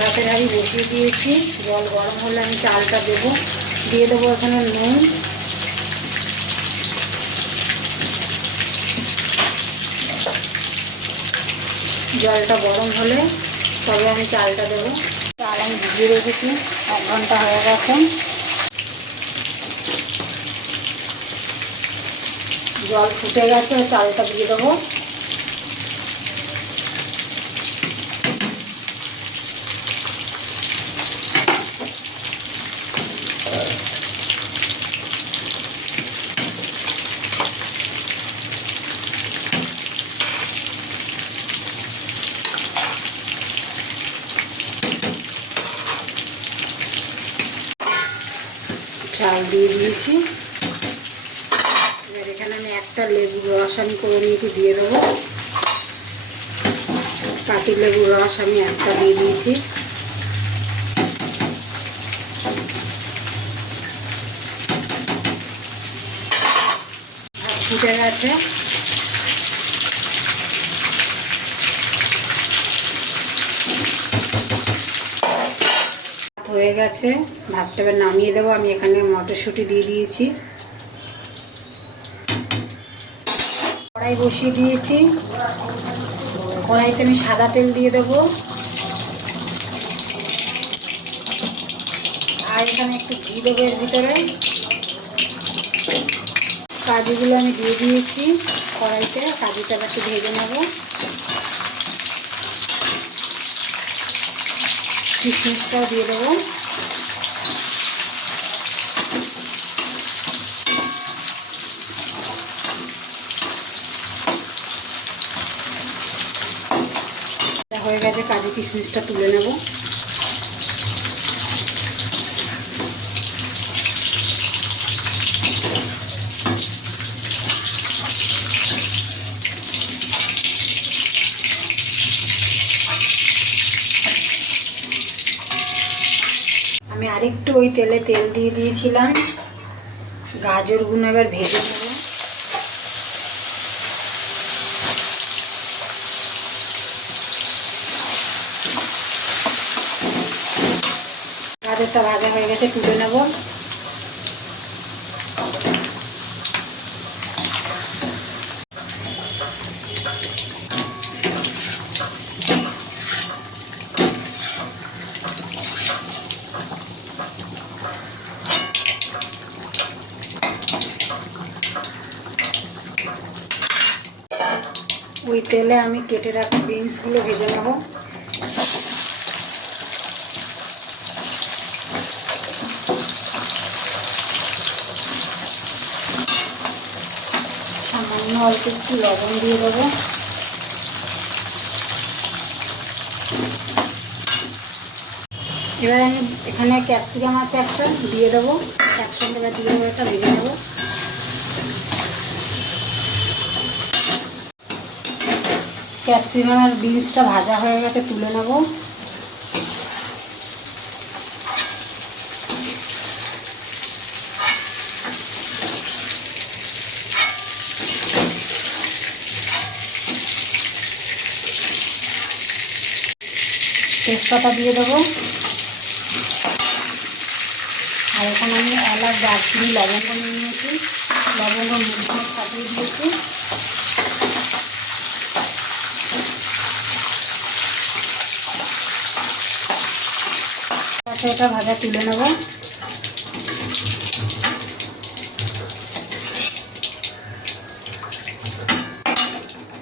ভাতের হাঁড়ি বসিয়ে দিয়েছি। জল গরম হলে আমি চালটা দেবো, দিয়ে দেবো এখানে নুন, জলটা গরম হলে তবে আমি চালটা দেবো। চাল আমি ভিজিয়ে রেখেছি, 1 ঘন্টা হয়ে গেছে। জল ফুটে গেছে, চালটা দিয়ে দেবো। চাল দিয়ে দিয়েছি। এবার এখানে আমি একটা লেবুর রস আমি করে নিয়েছি, দিয়ে দেবো। পাতি লেবুর রস আমি একটা দিয়ে দিয়েছি। ভাত ফুটে গেছে। হয়ে গেছে, ভাতটা এবার নামিয়ে দেবো। আমি এখানে মটরশুঁটি দিয়ে দিয়েছি। কড়াই বসিয়ে দিয়েছি, কড়াইতে আমি সাদা তেল দিয়ে দেবো। আর এখানে একটু ঘি দেবো এর ভিতরে। কাজুগুলো আমি দিয়ে দিয়েছি কড়াইতে, কাজুটা একটু ভেজে নেব। কিশমিশটাও দিয়ে দেবো। হয়ে গেছে, কাজু কিশমিশটা তুলে নেব। আমি আরেকটু ওই তেল দিয়ে দিয়েছিলাম। গাজরগুলো এবার ভেজে নেব। গাজরটা ভাজা হয়ে গেছে, তুলে নেব। ওই তেলে আমি কেটে রাখা বিনসগুলো ভেজে নেব। সামান্য অল্প একটু লবণ দিয়ে দেবো। এবার আমি এখানে ক্যাপসিকাম আছে একটা, দিয়ে দেবো। একসঙ্গে দিয়ে দেবো, একটা ভেজে নেব। ক্যাপসিকাম আর বিনসটা ভাজা হয়ে গেছে, তুলে নেব। তেজপাতা দিয়ে দেবো। আর এখানে আমি এলাচ, দারচিনি, লবঙ্গ নিয়ে নিয়েছি। লবঙ্গ মুখে ছাপিয়ে দিয়েছি। এটা ভাজা তুলে নেব।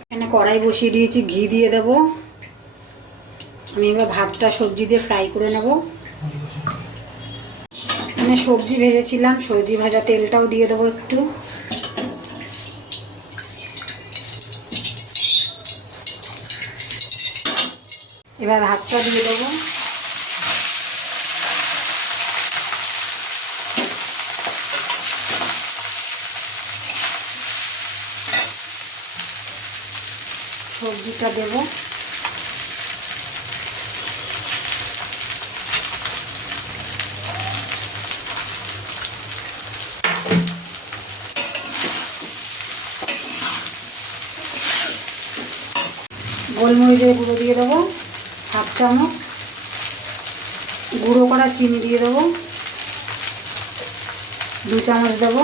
এখানে কড়াই বসিয়ে দিয়েছি, ঘি দিয়ে দেব। আমি এবার ভাতটা সবজি দিয়ে ফ্রাই করে নেব। এখানে সবজি ভেজেছিলাম, সবজি ভাজা তেলটাও দিয়ে দেবো একটু। এবার ভাতটা দিয়ে দেবো। সবজিটা দেবো। গোলমরিচের গুঁড়ো দিয়ে দেবো 1/2 চামচ। গুঁড়ো করা চিনি দিয়ে দেবো, 2 চামচ দেবো।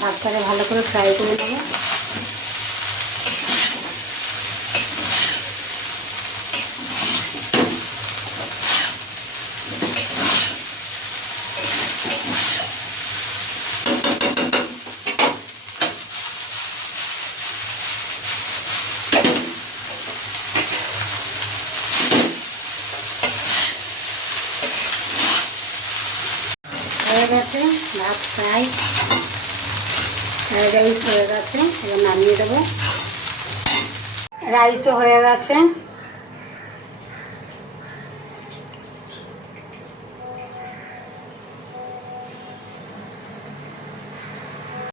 ভাতটাকে ভালো করে ফ্রাই করে নেবো। হয়ে গেছে ভাত ফ্রাই, ফ্রাইড রাইস হয়ে গেছে, এবার নামিয়ে দেবো। রাইসও হয়ে গেছে।